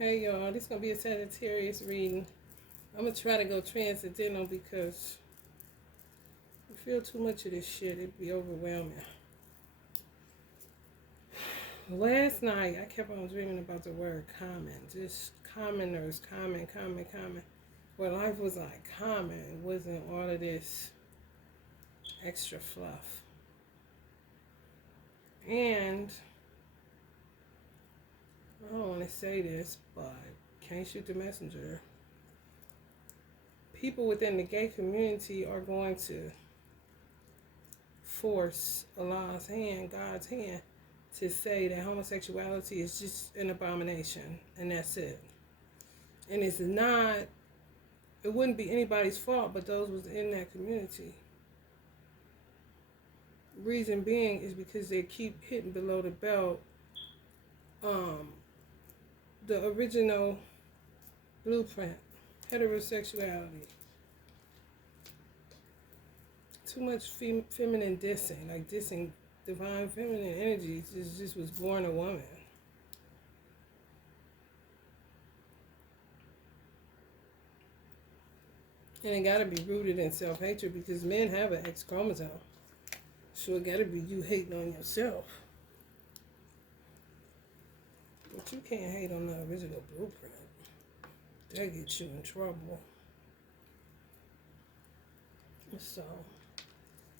Hey y'all, this gonna be a Sagittarius reading. I'm gonna try to go transcendental because I feel too much of this shit. It'd be overwhelming. Last night, I kept on dreaming about the word common. Just commoners, common. Well, life was like common. It wasn't all of this extra fluff. And I don't want to say this, but can't shoot the messenger. People within the gay community are going to force Allah's hand, God's hand, to say that homosexuality is just an abomination and that's it. And it's not, it wouldn't be anybody's fault but those within that community. Reason being is because they keep hitting below the belt the original blueprint, heterosexuality. Too much feminine dissing, like dissing divine feminine energies. Just was born a woman. And it gotta be rooted in self-hatred because men have an X chromosome. So it gotta be you hating on yourself. But you can't hate on the original blueprint. That gets you in trouble. So,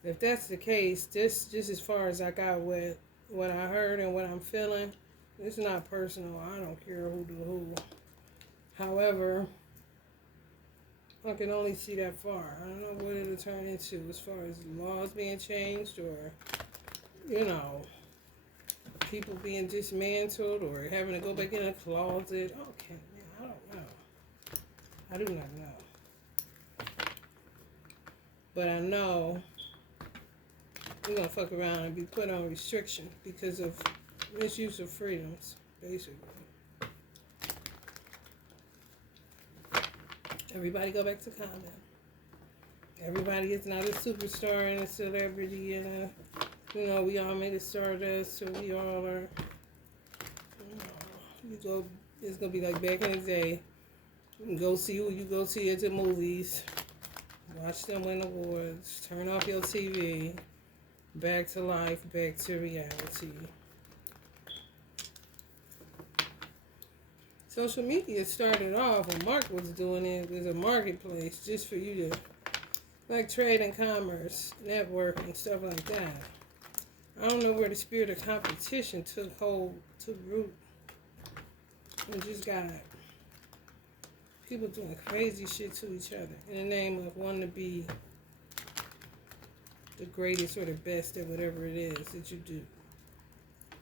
if that's the case, this just as far as I got with what I heard and what I'm feeling, it's not personal. I don't care who do who. However, I can only see that far. I don't know what it'll turn into as far as laws being changed or, people being dismantled or having to go back in a closet. Okay, man, I don't know. I do not know. But I know we're going to fuck around and be put on restriction because of misuse of freedoms, basically. Everybody go back to common. Everybody is not a superstar and a celebrity and we all made a stardust, so we all are, it's going to be like back in the day. You can go see who you go see at the movies. Watch them win awards. Turn off your TV. Back to life. Back to reality. Social media started off when Mark was doing it as a marketplace just for you to, like trade and commerce, networking, stuff like that. I don't know where the spirit of competition took root. And just got people doing crazy shit to each other in the name of wanting to be the greatest or the best at whatever it is that you do.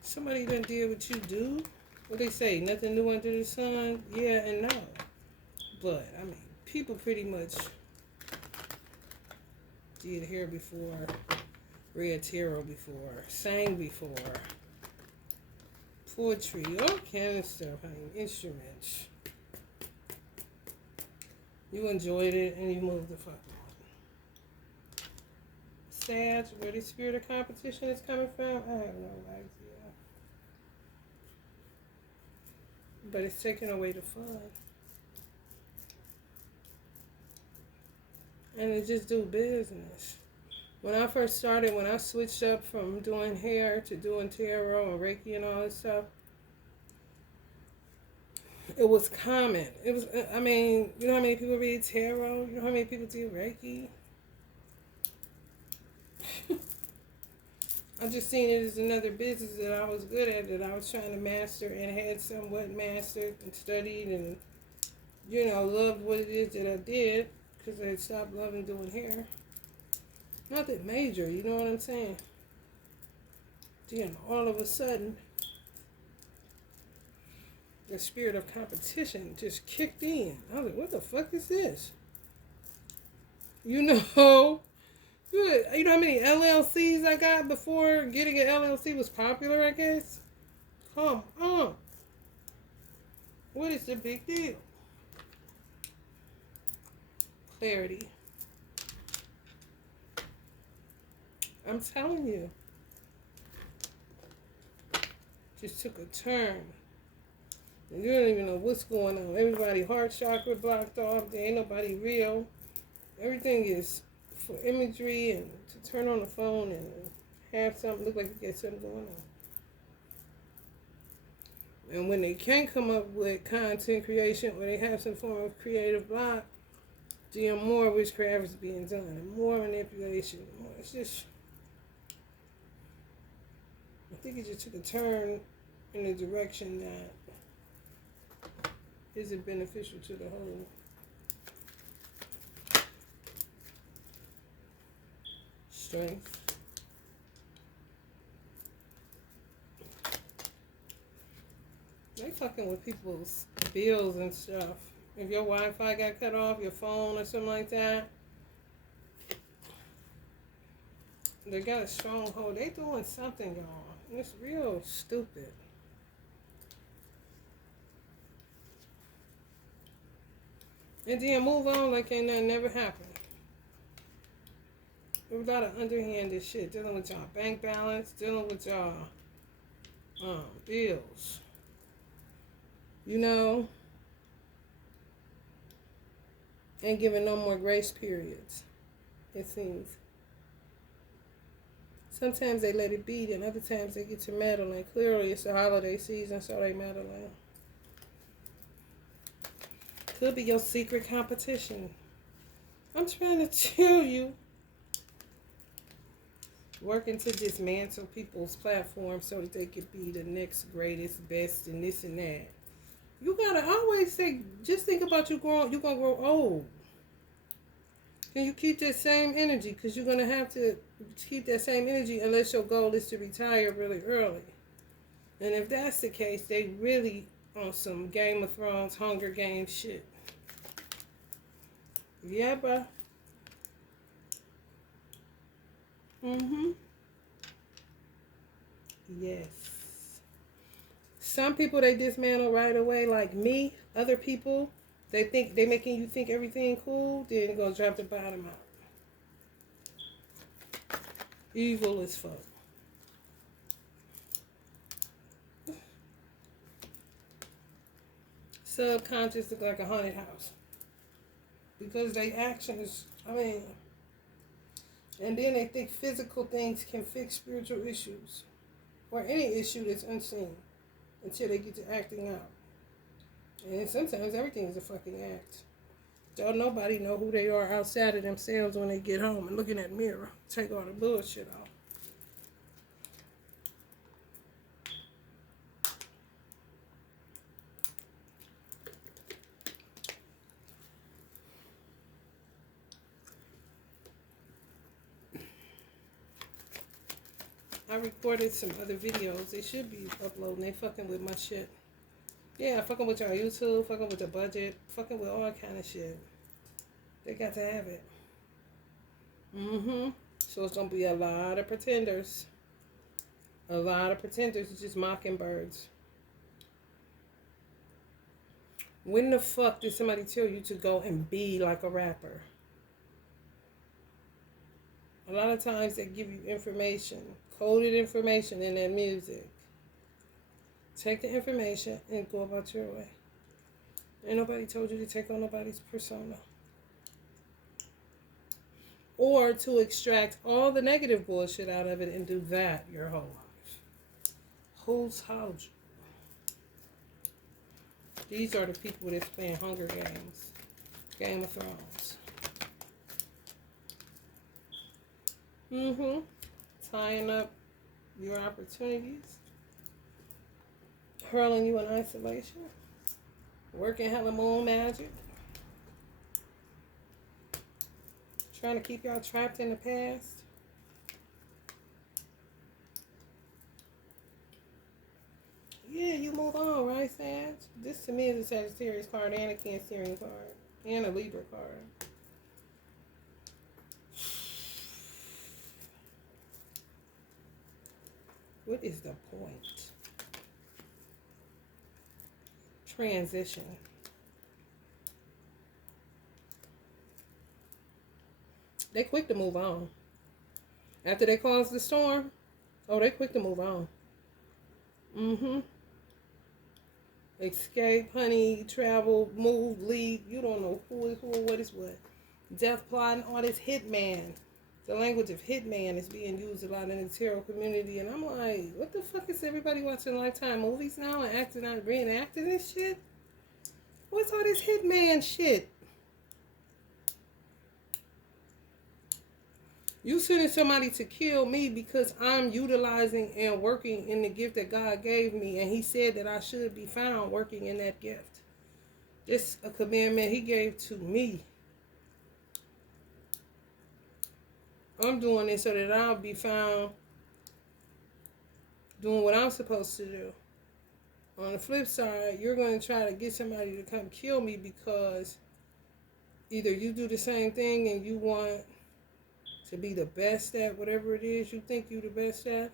Somebody done did what you do. What they say, nothing new under the sun? Yeah and no. But, people pretty much did hair before, read tarot before, sang before, poetry, all kind of stuff, instruments. You enjoyed it and you moved the fuck on. Sag, where the spirit of competition is coming from, I have no idea. But it's taking away the fun. And it just do business. When I first started, when I switched up from doing hair to doing tarot and Reiki and all that stuff, it was common. It was, you know how many people read tarot? You know how many people do Reiki? I just seen it as another business that I was good at, that I was trying to master and had somewhat mastered and studied and, loved what it is that I did because I had stopped loving doing hair. Nothing major, you know what I'm saying? Then all of a sudden, the spirit of competition just kicked in. I was like, what the fuck is this? You know how many LLCs I got before getting an LLC was popular, I guess? Come on. What is the big deal? Clarity. I'm telling you. Just took a turn. You don't even know what's going on. Everybody heart chakra blocked off. There ain't nobody real. Everything is for imagery and to turn on the phone and have something look like you get something going on. And when they can't come up with content creation or they have some form of creative block, then more witchcraft is being done and more manipulation. It's just, I think it just took a turn in a direction that isn't beneficial to the whole. Strength. They fucking with people's bills and stuff. If your Wi-Fi got cut off, your phone or something like that, they got a stronghold. They doing something, y'all. It's real stupid. And then move on like ain't nothing never happened. There's a lot of underhanded shit. Dealing with y'all bank balance, dealing with y'all bills. You know, and giving no more grace periods, it seems. Sometimes they let it be, and other times they get to meddling. Clearly, it's the holiday season, so they meddling. Could be your secret competition. I'm trying to tell you. Working to dismantle people's platforms so that they could be the next greatest, best, and this and that. You gotta always say, just think about you growing, you're gonna grow old. Can you keep that same energy? Because you're gonna have to keep that same energy unless your goal is to retire really early. And if that's the case, they really on some Game of Thrones, Hunger Games shit. Yeah, bro. Yes. Some people they dismantle right away, like me. Other people, they think they making you think everything cool, then gonna drop the bottom out. Evil as fuck. Subconscious look like a haunted house. Because they actions, and then they think physical things can fix spiritual issues. Or any issue that's unseen. Until they get to acting out. And sometimes everything is a fucking act. Don't nobody know who they are outside of themselves when they get home and look in that mirror. Take all the bullshit off. I recorded some other videos. They should be uploading. They fucking with my shit. Yeah, fucking with y'all YouTube, fucking with the budget, fucking with all kind of shit. They got to have it. So it's gonna be a lot of pretenders. A lot of pretenders, just mockingbirds. When the fuck did somebody tell you to go and be like a rapper? A lot of times they give you information, coded information in their music. Take the information and go about your way. Ain't nobody told you to take on nobody's persona. Or to extract all the negative bullshit out of it and do that your whole life. Who's told you? These are the people that's playing Hunger Games. Game of Thrones. Tying up your opportunities. Hurling you in isolation. Working hella moon magic. Trying to keep y'all trapped in the past. Yeah, you move on, right, Sag? This to me is a Sagittarius card and a Cancerian card. And a Libra card. What is the point? Transition. They quick to move on. After they cause the storm, oh, they quick to move on. Escape, honey, travel, move, leave. You don't know who is who or what is what. Death plotting, all this hitman. The language of hitman is being used a lot in the tarot community. And I'm like, what the fuck is everybody watching Lifetime movies now and acting out, reenacting this shit? What's all this hitman shit? You sending somebody to kill me because I'm utilizing and working in the gift that God gave me, and he said that I should be found working in that gift. This a commandment he gave to me. I'm doing it so that I'll be found doing what I'm supposed to do. On the flip side, you're going to try to get somebody to come kill me because either you do the same thing and you want to be the best at whatever it is you think you're the best at,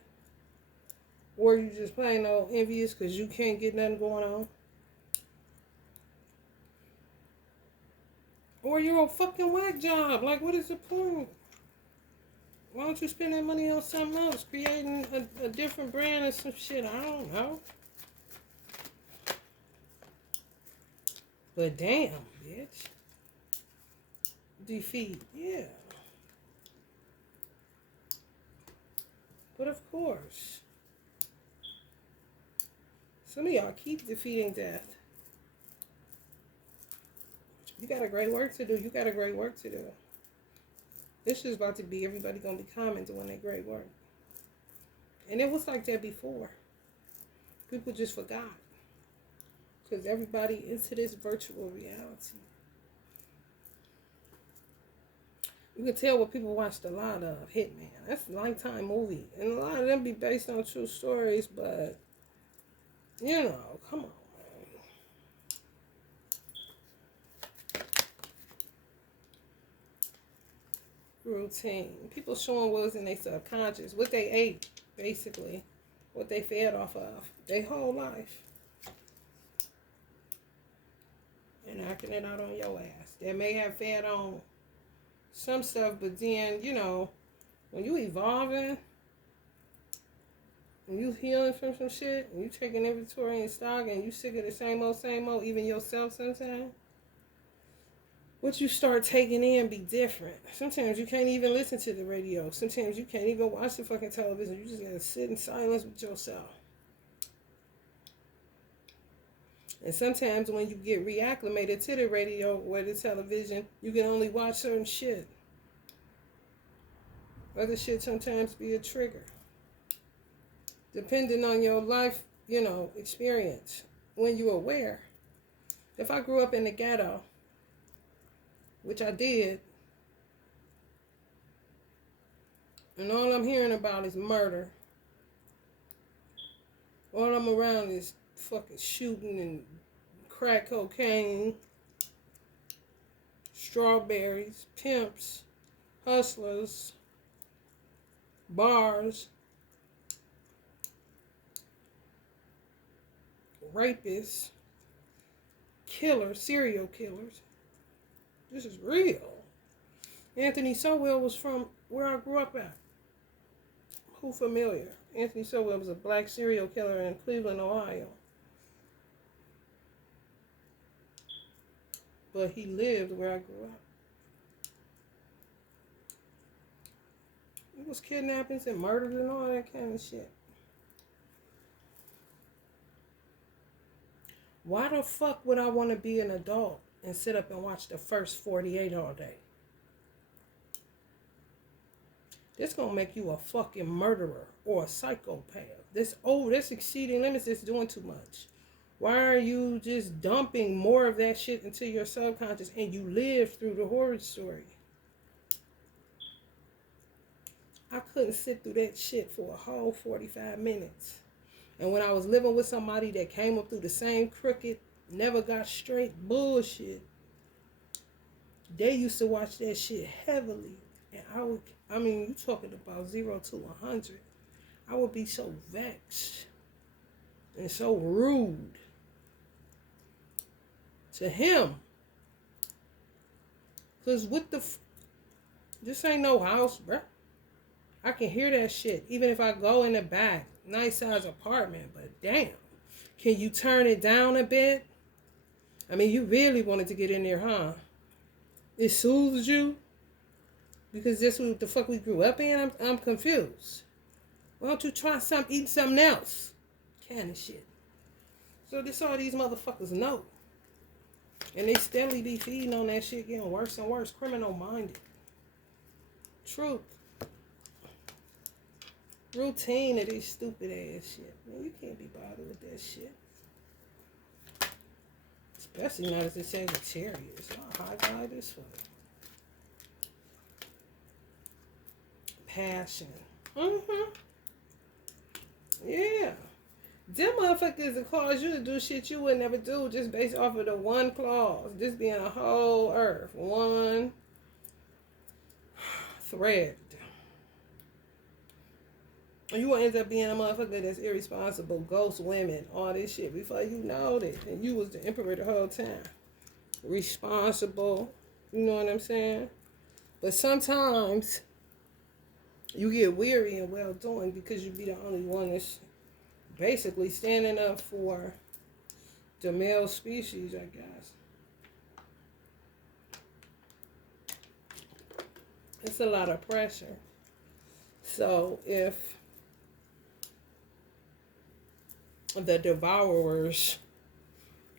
or you just plain old envious because you can't get nothing going on, or you're a fucking whack job. Like, what is the point? Why don't you spend that money on something else, creating a different brand or some shit? I don't know. But damn, bitch. Defeat, yeah. But of course, some of y'all keep defeating death. You got a great work to do. You got a great work to do. This is about to be everybody gonna be commenting doing their great work. And it was like that before. People just forgot. Because everybody into this virtual reality. You can tell what people watched a lot of. Hitman. That's a Lifetime movie. And a lot of them be based on true stories, but, you know, come on, man. Routine. People showing what was in their subconscious. What they ate, basically. What they fed off of. Their whole life. And acting it out on your ass. They may have fed on some stuff, but then, you know, when you evolving, when you healing from some shit, and you taking inventory and stock, and you sick of the same old, even yourself sometimes, what you start taking in be different. Sometimes you can't even listen to the radio. Sometimes you can't even watch the fucking television. You just gotta sit in silence with yourself. And sometimes when you get reacclimated to the radio or the television, you can only watch certain shit. Other shit sometimes be a trigger. Depending on your life, you know, experience. When you're aware. If I grew up in the ghetto, which I did, and all I'm hearing about is murder. All I'm around is fucking shooting and crack cocaine, strawberries, pimps, hustlers, bars, rapists, killers, serial killers. This is real. Anthony Sowell was from where I grew up at. Who familiar? Anthony Sowell was a black serial killer in Cleveland, Ohio. But he lived where I grew up. It was kidnappings and murders and all that kind of shit. Why the fuck would I want to be an adult and sit up and watch the first 48 all day? This gonna make you a fucking murderer or a psychopath. This exceeding limits. It's doing too much. Why are you just dumping more of that shit into your subconscious and you live through the horror story? I couldn't sit through that shit for a whole 45 minutes. And when I was living with somebody that came up through the same crooked, never got straight bullshit, they used to watch that shit heavily. And you talking about 0 to 100. I would be so vexed and so rude to him. Because this ain't no house, bruh. I can hear that shit even if I go in the back. Nice size apartment, but damn. Can you turn it down a bit? I mean, you really wanted to get in there, huh? It soothes you? Because that's what the fuck we grew up in? I'm confused. Why don't you try eating something else? Kind of shit. So this all these motherfuckers know. And they steadily be feeding on that shit, getting worse and worse. Criminal-minded. Truth. Routine of this stupid ass shit. Man, you can't be bothered with that shit. Especially not as a Sagittarius. I'll highlight this one. Passion. Yeah. Them motherfuckers that cause you to do shit you would never do just based off of the one clause. This being a whole earth. One thread. You will end up being a motherfucker that's irresponsible, ghost women, all this shit before you know it. And you was the emperor the whole time. Responsible. You know what I'm saying? But sometimes you get weary and well doing because you be the only one that's basically standing up for the male species, I guess. It's a lot of pressure. So if the devourers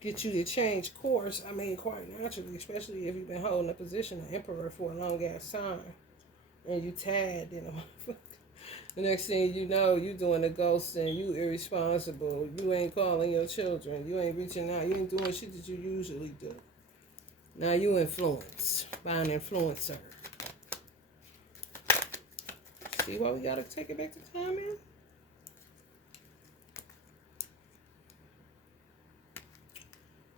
get you to change course, I mean, quite naturally, especially if you've been holding a position of emperor for a long ass time, and you tagged in a motherfucker. The next thing you know, you doing a ghost and you irresponsible. You ain't calling your children. You ain't reaching out. You ain't doing shit that you usually do. Now you influence by an influencer. See why we gotta take it back to timing?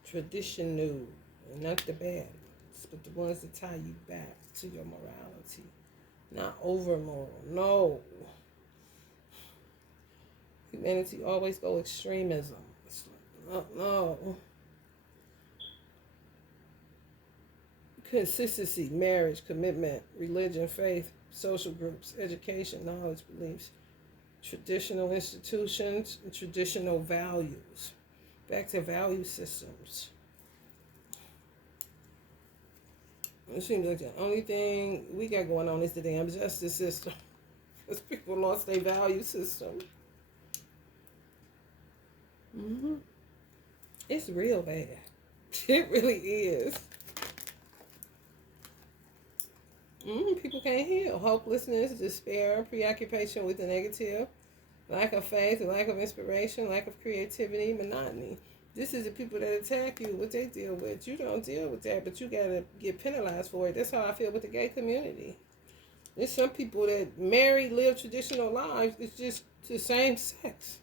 Traditional, and not the bad ones, but the ones that tie you back to your morality. Not over moral, no. Humanity always go extremism. It's like, no. Consistency, marriage, commitment, religion, faith, social groups, education, knowledge, beliefs, traditional institutions, and traditional values. Back to value systems. It seems like the only thing we got going on is the damn justice system. Because people lost their value system. It's real bad. It really is. People can't heal. Hopelessness, despair, preoccupation with the negative, lack of faith, lack of inspiration, lack of creativity, monotony. This is the people that attack you, what they deal with. You don't deal with that, but you gotta get penalized for it. That's how I feel with the gay community. There's some people that marry, live traditional lives. It's just the same sex.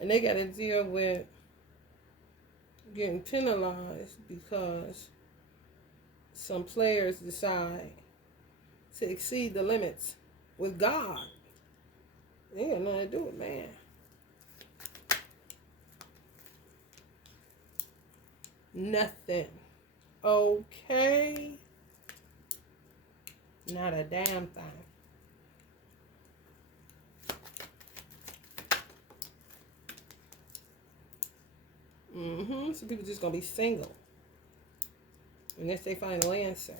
And they gotta deal with getting penalized because some players decide to exceed the limits with God. They got nothing to do with man. Nothing. Okay? Not a damn thing. Some people just gonna be single unless they final answer.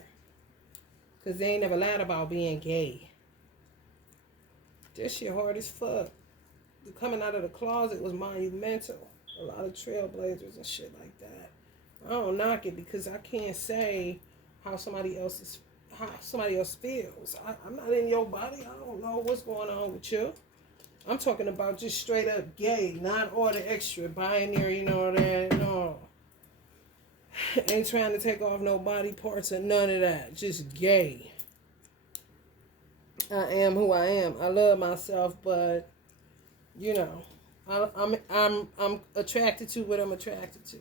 Because they ain't never lied about being gay. This shit hard as fuck. Coming out of the closet was monumental. A lot of trailblazers and shit like that. I don't knock it because I can't say how somebody else feels. I'm not in your body. I don't know what's going on with you. I'm talking about just straight up gay, not all the extra binary and all that. No. Ain't trying to take off no body parts or none of that. Just gay. I am who I am. I love myself, but you know, I'm attracted to what I'm attracted to.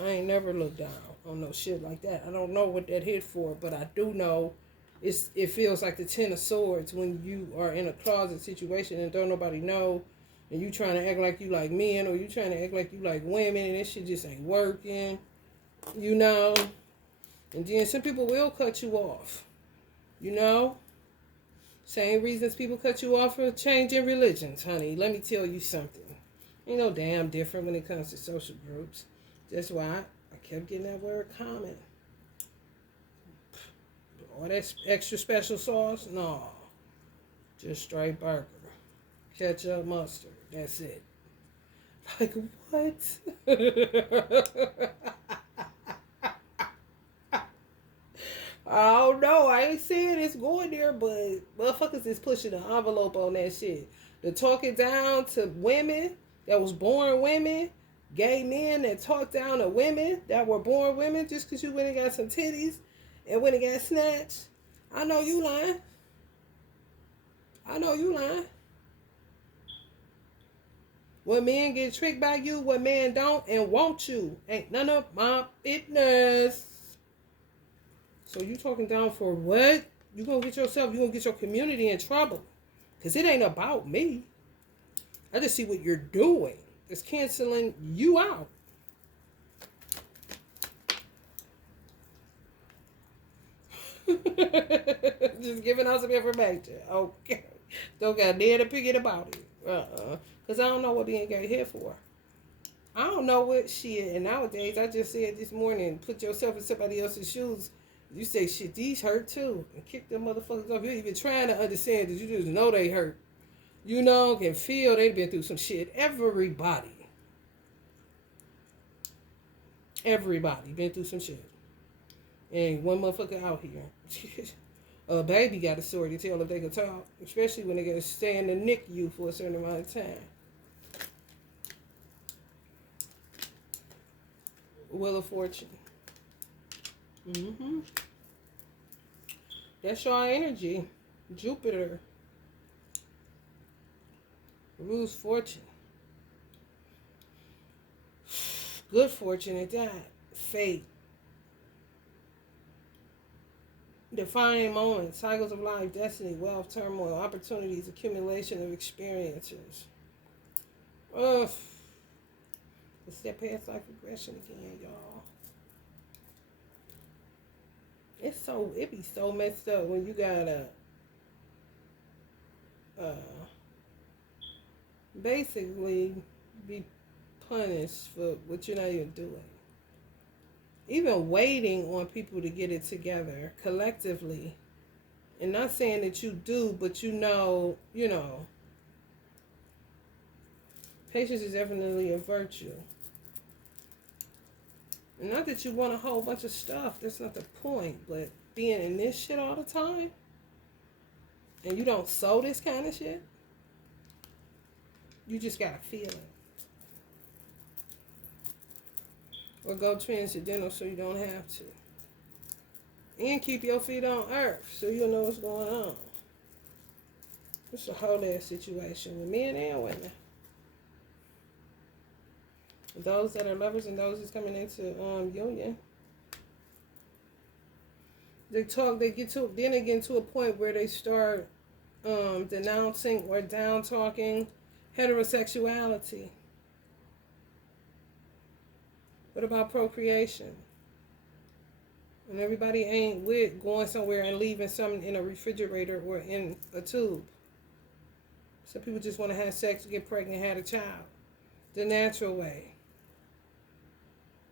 I ain't never looked down on no shit like that. I don't know what that hit for, but I do know it feels like the Ten of Swords when you are in a closet situation and don't nobody know, and you trying to act like you like men or you trying to act like you like women, and this shit just ain't working, you know. And then some people will cut you off, you know. Same reasons people cut you off for changing religions, honey. Let me tell you something. Ain't no damn different when it comes to social groups. That's why I kept getting that word common. All that extra special sauce? No. Just straight burger. Ketchup, mustard. That's it. Like, what? I don't know. I ain't saying it's going there, but motherfuckers is pushing the envelope on that shit. To talk it down to women that was born women, gay men that talk down to women that were born women just because you went and got some titties and went and got snatched. I know you lying. I know you lying. What men get tricked by you, what men don't and want you. Ain't none of my business. So you talking down for what? You gonna get your community in trouble. Because it ain't about me. I just see what you're doing. It's canceling you out. Just giving out some information. Okay. Don't got near to pick it about it. Because I don't know what being gay here for. I don't know what shit. And nowadays, I just said this morning, put yourself in somebody else's shoes. You say, shit, these hurt too. And kick them motherfuckers off. You ain't even trying to understand that you just know they hurt. You know, can feel they've been through some shit. Everybody been through some shit. And one motherfucker out here. A baby got a story to tell if they can talk. Especially when they got to stay in the NICU for a certain amount of time. Wheel of Fortune. That's your energy. Jupiter rules fortune. Good fortune at that. Fate. Defining moments, cycles of life, destiny, wealth, turmoil, opportunities, accumulation of experiences. Ugh. It's that past life regression again, y'all. It be so messed up when you gotta basically be punished for what you're not even doing. Even waiting on people to get it together collectively. And not saying that you do, but you know, patience is definitely a virtue. And not that you want a whole bunch of stuff, that's not the point, but being in this shit all the time, and you don't sow this kind of shit, you just gotta feel it. Or go transcendental so you don't have to. And keep your feet on earth so you'll know what's going on. It's a whole ass situation with men and women. Those that are lovers and those that's coming into union. They get to a point where they start denouncing or down talking heterosexuality. What about procreation? And everybody ain't with going somewhere and leaving something in a refrigerator or in a tube. Some people just want to have sex, get pregnant, have a child. The natural way.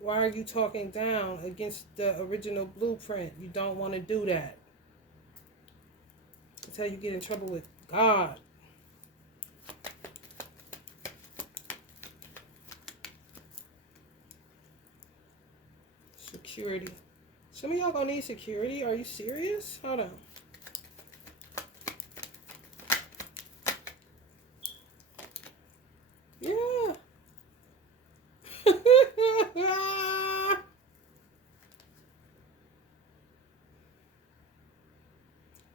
Why are you talking down against the original blueprint? You don't want to do that. That's how you get in trouble with God. Security. Some of y'all gonna need security. Are you serious? Hold on. Yeah.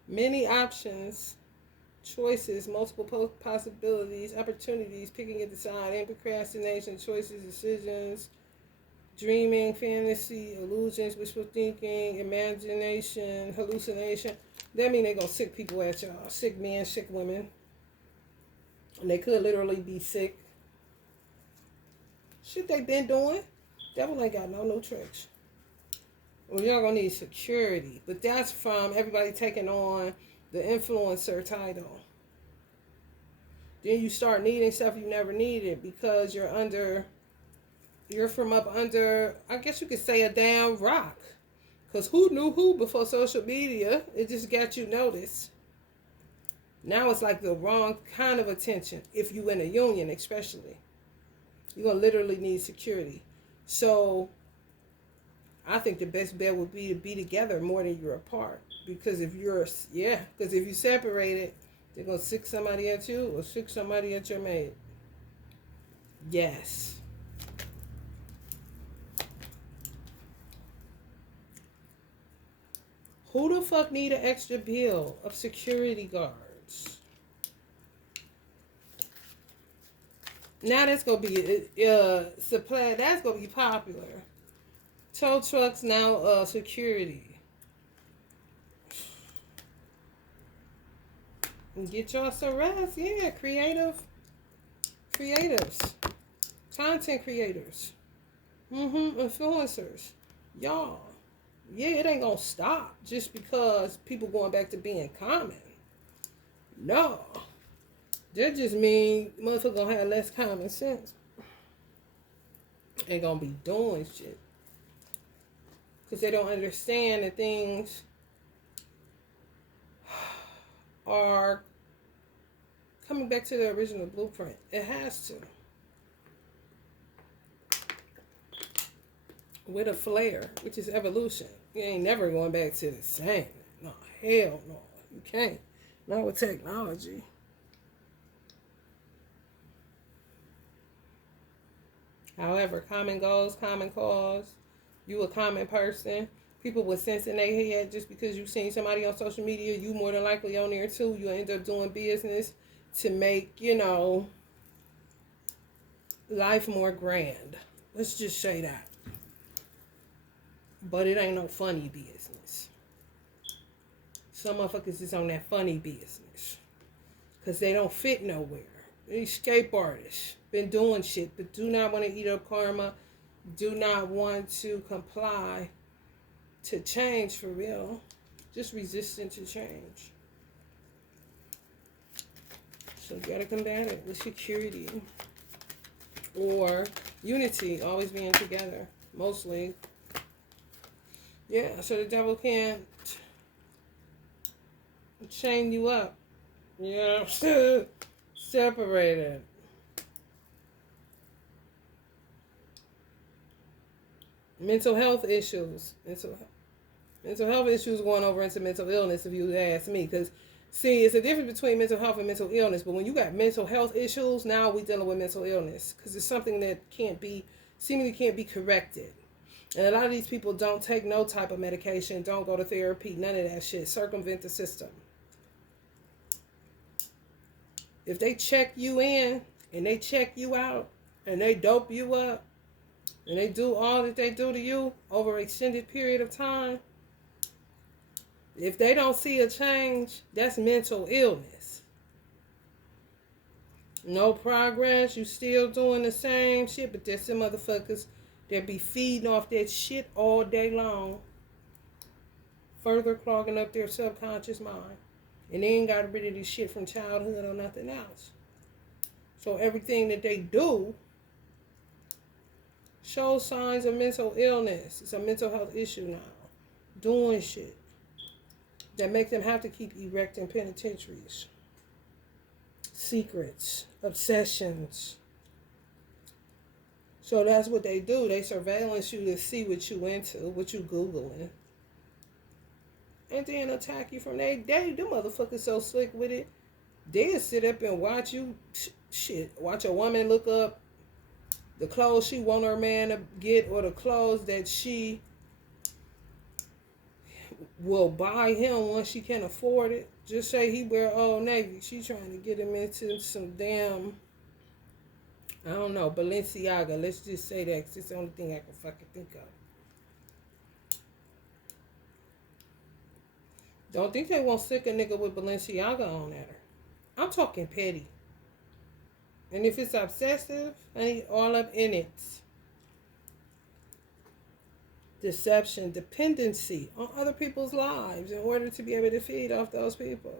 Many options, choices, multiple possibilities, opportunities, picking a decide, and procrastination, choices, decisions, dreaming, fantasy, illusions, wishful thinking, imagination, hallucination. That means they're going to sick people at y'all. Sick men, sick women. And they could literally be sick. Shit they been doing. Devil ain't got no tricks. Well, y'all going to need security. But that's from everybody taking on the influencer title. Then you start needing stuff you never needed because you're from up under, I guess you could say, a damn rock. Because who knew who before social media? It just got you noticed. Now it's like the wrong kind of attention. If you in a union, especially, you're going to literally need security. So I think the best bet would be to be together more than you're apart. Because if you're, because if you separated, they're going to sick somebody at you or sick somebody at your mate. Yes. Who the fuck need an extra bill of security guards? Now that's going to be supply. That's going to be popular. Tow trucks now security. Get y'all some rest. Yeah, creatives. Content creators. Influencers. Y'all. Yeah, it ain't gonna stop just because people going back to being common. No. That just means motherfuckers gonna have less common sense. Ain't gonna be doing shit. Because they don't understand that things are coming back to the original blueprint. It has to. With a flare, which is evolution. You ain't never going back to the same. No, hell no. You can't. Not with technology. However, common goals, common cause. You a common person. People with sense in their head, just because you seen somebody on social media, you more than likely on there too. You end up doing business to make, life more grand. Let's just say that. But it ain't no funny business. Some motherfuckers is on that funny business. Because they don't fit nowhere. These escape artists been doing shit, but do not want to eat up karma. Do not want to comply to change for real. Just resistant to change. So you gotta combat it with security. Or unity, always being together. Mostly. Yeah, so the devil can't chain you up. Separated. Mental health issues. Mental health issues going over into mental illness, if you ask me. Because, see, it's a difference between mental health and mental illness. But when you got mental health issues, now we're dealing with mental illness. Because it's something that seemingly can't be corrected. And a lot of these people don't take no type of medication, don't go to therapy, none of that shit. Circumvent the system. If they check you in and they check you out and they dope you up and they do all that they do to you over an extended period of time, if they don't see a change, that's mental illness. No progress, you still doing the same shit, but there's some motherfuckers that be feeding off that shit all day long, further clogging up their subconscious mind. And they ain't got rid of this shit from childhood or nothing else. So everything that they do shows signs of mental illness. It's a mental health issue now. Doing shit that make them have to keep erecting penitentiaries. Secrets, obsessions. So that's what they do. They surveillance you to see what you into, what you Googling. And then attack you from their day. Them motherfuckers so slick with it. They'll sit up and watch you, watch a woman look up the clothes she want her man to get or the clothes that she will buy him once she can afford it. Just say he wear Old Navy. She trying to get him into some damn, I don't know, Balenciaga. Let's just say that because it's the only thing I can fucking think of. Don't think they won't stick a nigga with Balenciaga on at her. I'm talking petty. And if it's obsessive, I ain't all up in it. deception, dependency on other people's lives in order to be able to feed off those people.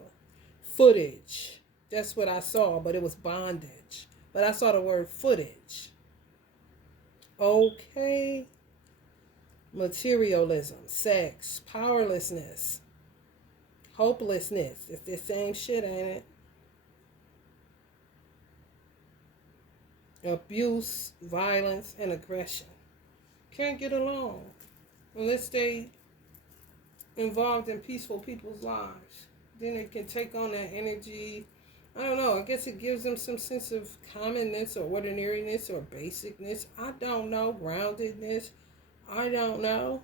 Footage. That's what I saw, but it was bondage. But I saw the word footage. Okay. Materialism, sex, powerlessness, hopelessness. It's the same shit, ain't it? Abuse, violence, and aggression. Can't get along unless they involved in peaceful people's lives. Then they can take on that energy. I don't know. I guess it gives them some sense of commonness or ordinariness or basicness. I don't know. Groundedness. I don't know.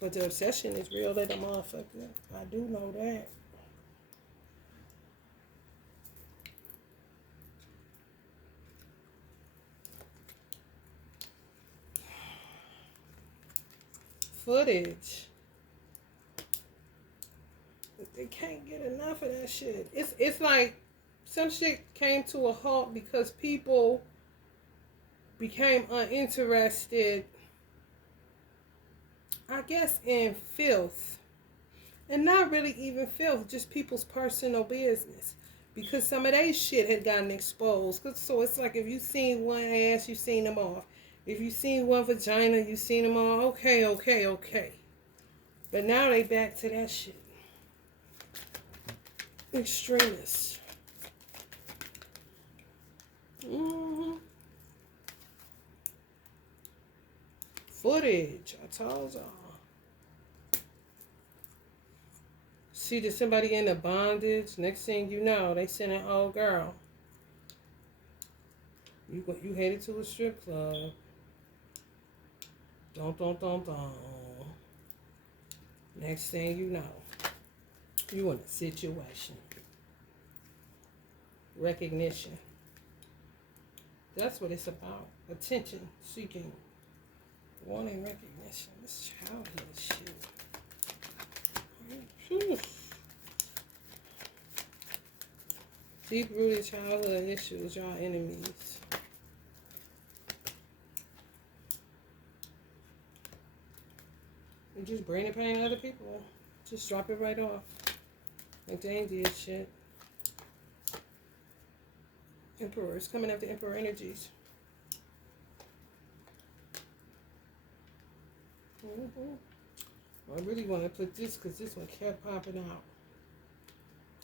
But the obsession is real at the motherfucker. I do know that. Footage. They can't get enough of that shit. It's like some shit came to a halt because people became uninterested, I guess, in filth. And not really even filth, just people's personal business. Because some of their shit had gotten exposed. So it's like if you seen one ass, you seen them off. If you seen one vagina, you seen them all. Okay. But now they back to that shit. Extremists. Footage. I told y'all. See that somebody in the bondage. Next thing you know, they send an old girl. You headed to a strip club. Don't. Next thing you know, you in a situation. Recognition. That's what it's about. Attention seeking. Wanting recognition. This childhood shit. Deep-rooted childhood issues, y'all enemies. You just bring the pain to other people. Just drop it right off. Like they ain't did shit. Emperors coming after emperor energies. I really want to put this because this one kept popping out.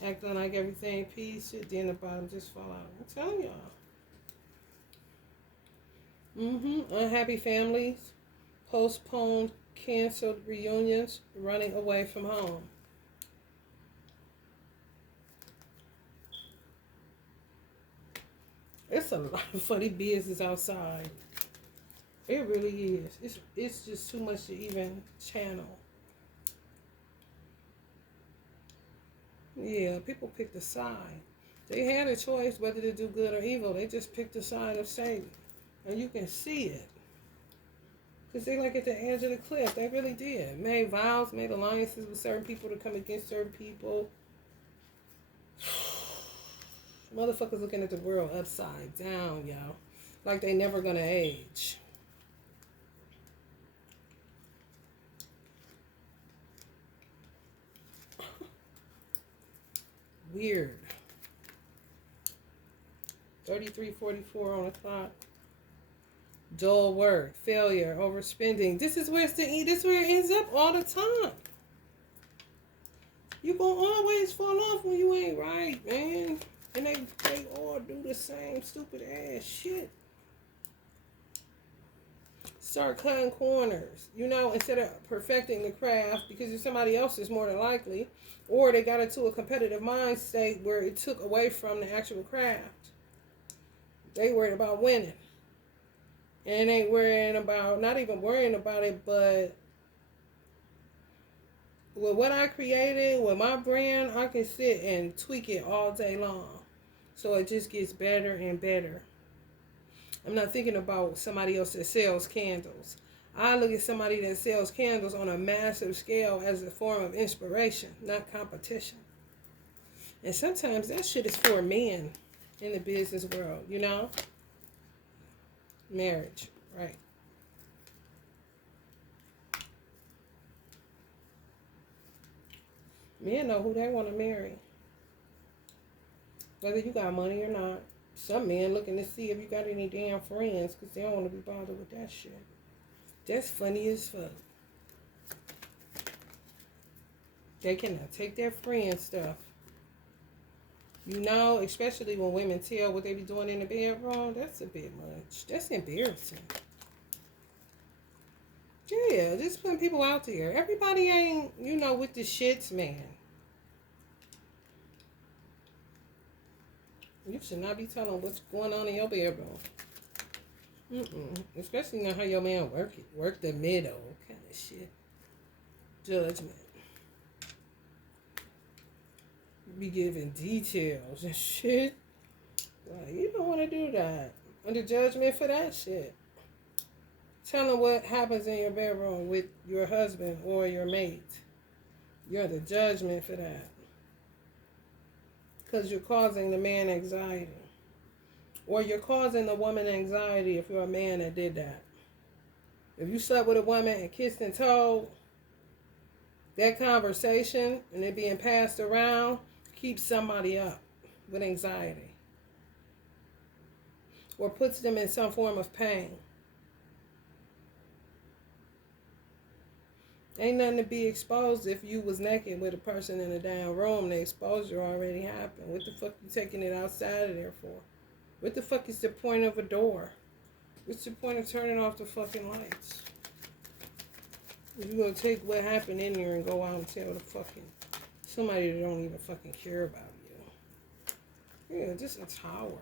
Acting like everything peace, shit, then the bottom just fall out. I'm telling y'all. Unhappy families, postponed, canceled reunions, running away from home. It's a lot of funny business outside. It really is. It's just too much to even channel. Yeah, people picked a side. They had a choice whether to do good or evil. They just picked the side of Satan. And you can see it. Because they like at the edge of the cliff. They really did. Made vows, made alliances with certain people to come against certain people. Motherfuckers looking at the world upside down, y'all. Like they never gonna age. Weird. 33:44 on the clock. Dull work, failure, overspending. This is where this is where it ends up all the time. You gonna always fall off when you ain't right, man. And they all do the same stupid ass shit. Start cutting corners, instead of perfecting the craft, because if somebody else is more than likely, or they got into a competitive mind state where it took away from the actual craft. They worried about winning. And ain't worrying about, not even worrying about it, but with what I created, with my brand, I can sit and tweak it all day long. So it just gets better and better. I'm not thinking about somebody else that sells candles. I look at somebody that sells candles on a massive scale as a form of inspiration, not competition. And sometimes that shit is for men in the business world, Marriage, right? Men know who they want to marry. Whether you got money or not. Some men looking to see if you got any damn friends because they don't want to be bothered with that shit. That's funny as fuck. They cannot take their friend stuff. You know, especially when women tell what they be doing in the bedroom, that's a bit much. That's embarrassing. Yeah, just putting people out there. Everybody ain't, with the shits, man. You should not be telling what's going on in your bedroom. Especially how your man work the middle kind of shit. Judgment. Be giving details and shit. Like, you don't want to do that. Under judgment for that shit. Tell them what happens in your bedroom with your husband or your mate. You're the judgment for that. Because you're causing the man anxiety. Or you're causing the woman anxiety if you're a man that did that. If you slept with a woman and kissed and told, that conversation and it being passed around keeps somebody up with anxiety. Or puts them in some form of pain. Ain't nothing to be exposed if you was naked with a person in a damn room. The exposure already happened. What the fuck you taking it outside of there for? What the fuck is the point of a door? What's the point of turning off the fucking lights? If you're gonna take what happened in there and go out and tell the fucking somebody that don't even fucking care about you. Yeah, just a tower.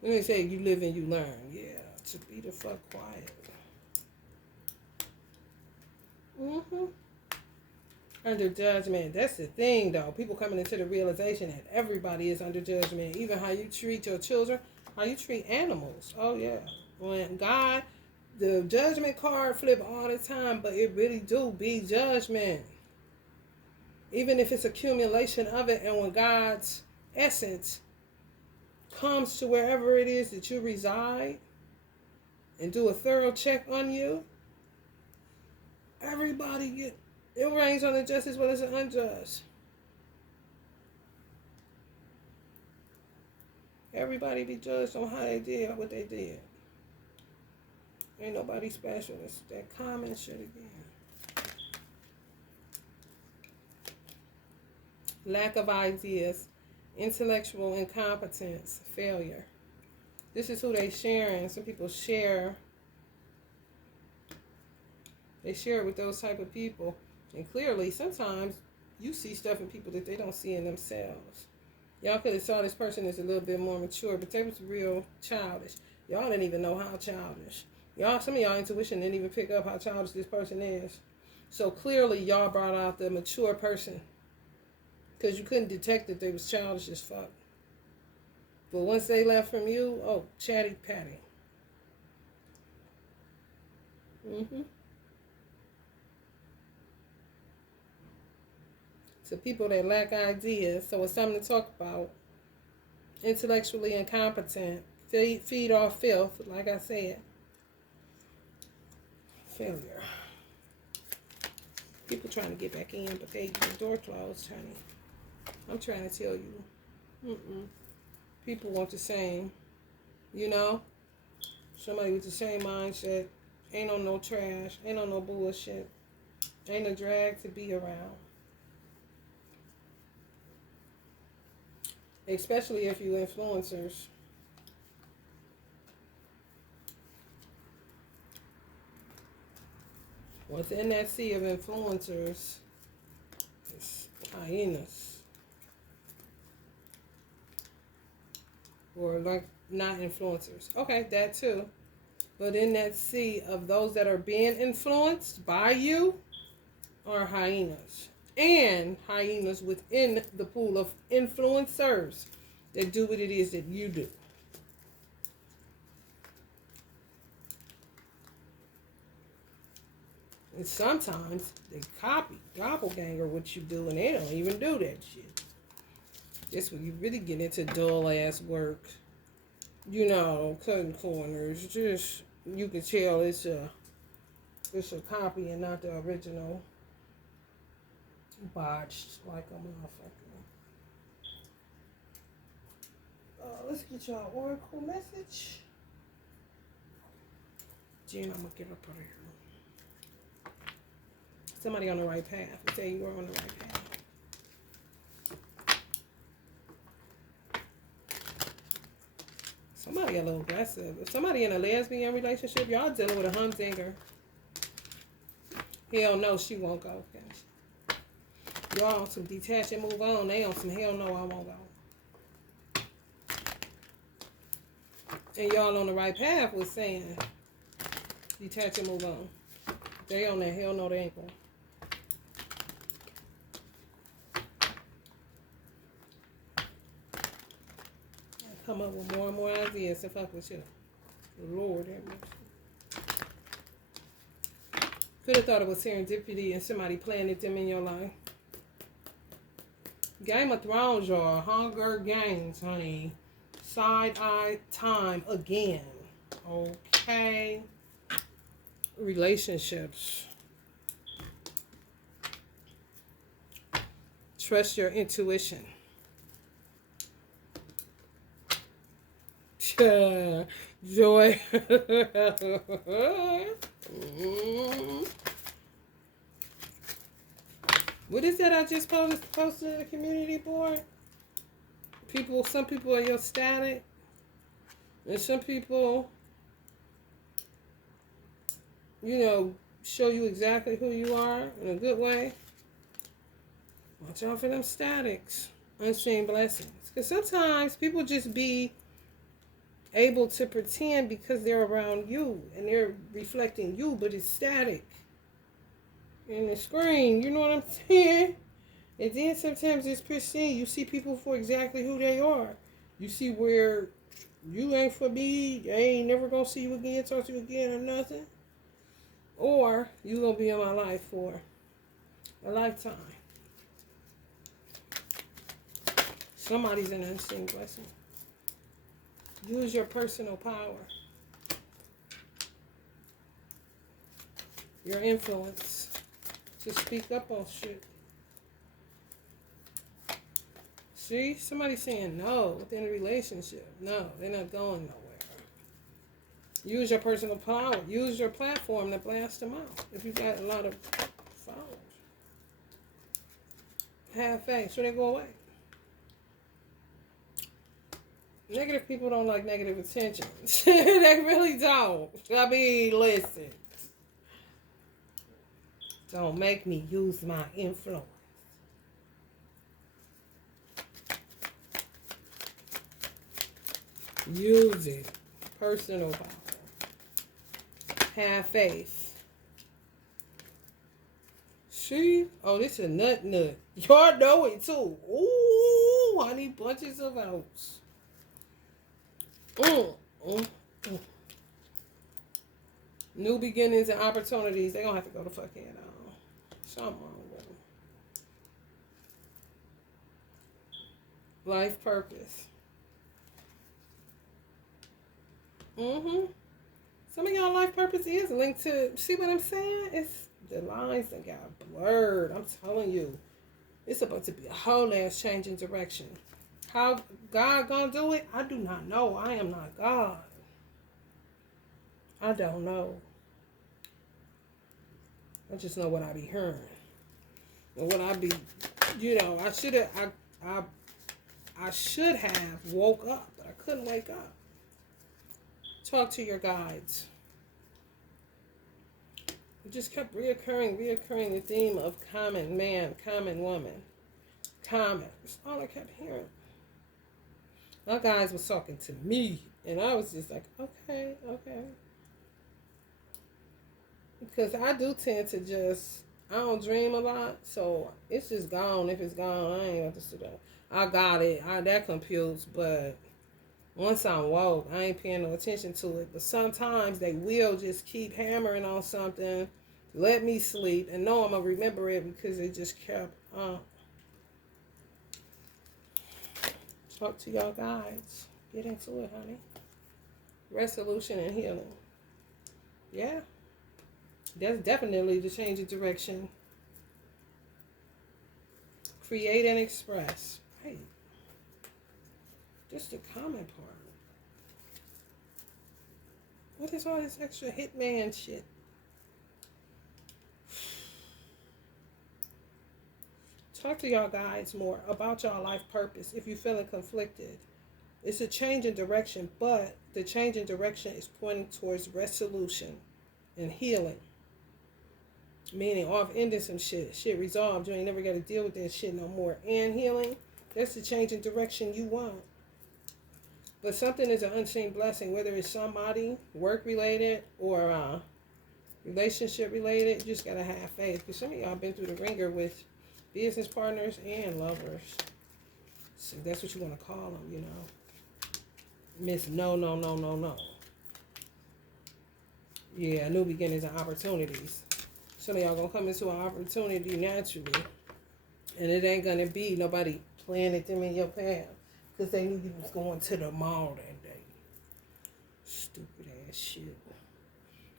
When they say you live and you learn, yeah, to be the fuck quiet. Under judgment. That's the thing, though. People coming into the realization that everybody is under judgment. Even how you treat your children, how you treat animals. Oh, yeah. When God, the judgment card flip all the time, but it really do be judgment. Even if it's accumulation of it, and when God's essence comes to wherever it is that you reside and do a thorough check on you, everybody it rains on the just as well as the unjust. Everybody be judged on how they did what they did. Ain't nobody special. It's that common shit again. Lack of ideas, intellectual incompetence, failure. This is who they sharing. Some people share. They share it with those type of people. And clearly, sometimes you see stuff in people that they don't see in themselves. Y'all could have saw this person as a little bit more mature, but they was real childish. Y'all didn't even know how childish. Some of y'all intuition didn't even pick up how childish this person is. So clearly, y'all brought out the mature person. Because you couldn't detect that they was childish as fuck. But once they left from you, oh, chatty patty. To people that lack ideas, so it's something to talk about. Intellectually incompetent, feed off filth, like I said. Failure. People trying to get back in, but the door closed, honey. I'm trying to tell you. People want the same. Somebody with the same mindset. Ain't on no trash. Ain't on no bullshit. Ain't a drag to be around. Especially if you influencers. Within that sea of influencers, it's hyenas. Or like not influencers. Okay, that too. But in that sea of those that are being influenced by you are hyenas. And hyenas within the pool of influencers that do what it is that you do. And sometimes they copy, doppelganger what you do, and they don't even do that shit. That's when you really get into dull ass work. Cutting corners. Just, you can tell it's a copy and not the original. botched like a motherfucker. Let's get y'all oracle message. Jen, I'm gonna get up out of here. Somebody on the right path. Say you are on the right path. Somebody a little aggressive. If somebody in a lesbian relationship, y'all dealing with a humdinger. Hell no, she won't go. Y'all on some detach and move on. They on some hell no, I won't go. And y'all on the right path was saying detach and move on. They on that hell no, they ain't going. Come up with more and more ideas to fuck with you. Lord have mercy. Could have thought it was serendipity and somebody planted them in your life. Game of Thrones, y'all. Hunger Games, honey. Side eye time again. Okay. Relationships. Trust your intuition. Joy. What is that I just posted in the community board? Some people are your static. And some people, show you exactly who you are in a good way. Watch out for them statics. Unseen blessings. Because sometimes people just be able to pretend because they're around you and they're reflecting you, but it's static in the screen. You know what I'm saying? And then sometimes it's pristine. You see people for exactly who they are. You see where you ain't for me, I ain't never gonna see you again, talk to you again or nothing. Or you gonna be in my life for a lifetime. Somebody's an unseen blessing. Use your personal power. Your influence to speak up on shit. See? Somebody's saying no within a relationship. No, they're not going nowhere. Use your personal power. Use your platform to blast them out. If you got a lot of followers. Have faith so they go away. Negative people don't like negative attention. They really don't. I mean, listen. Don't make me use my influence. Use it. Personal power. Have faith. See? Oh, this is a nut. Y'all know it too. Ooh, I need bunches of oats. New beginnings and opportunities. They're going to have to go the fuck head on. Something wrong with them. Life purpose. Some of y'all life purpose is linked to, see what I'm saying? It's the lines that got blurred. I'm telling you. It's about to be a whole ass change in direction. How God gonna do it? I do not know. I am not God. I don't know. I just know what I be hearing. And what I be, I should have woke up, but I couldn't wake up. Talk to your guides. It just kept reoccurring the theme of common man, common woman. Common. That's all I kept hearing. My guys was talking to me, and I was just like, okay. Because I do tend to I don't dream a lot, so it's just gone. If it's gone, I ain't got to sit down. I got it. That computes, but once I'm woke, I ain't paying no attention to it. But sometimes they will just keep hammering on something, let me sleep, and know I'm going to remember it because it just kept Talk to y'all guides. Get into it, honey. Resolution and healing. Yeah. That's definitely the change of direction. Create and express. Right. Just the comment part. What is all this extra hitman shit? Talk to y'all guys more about y'all life purpose if you're feeling conflicted. It's a change in direction, but the change in direction is pointing towards resolution and healing. Meaning off ending some shit. Shit resolved. You ain't never got to deal with that shit no more. And healing. That's the change in direction you want. But something is an unseen blessing, whether it's somebody, work related, or relationship related. You just gotta have faith. Because some of y'all been through the ringer with business partners and lovers. So that's what you want to call them, you know. Miss no. Yeah, new beginnings and opportunities. Some of y'all gonna come into an opportunity naturally. And it ain't gonna be nobody planted them in your path. Because they knew you was going to the mall that day. Stupid ass shit.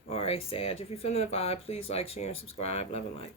Alright, Sag, if you're feeling the vibe, please like, share, and subscribe. Love and light.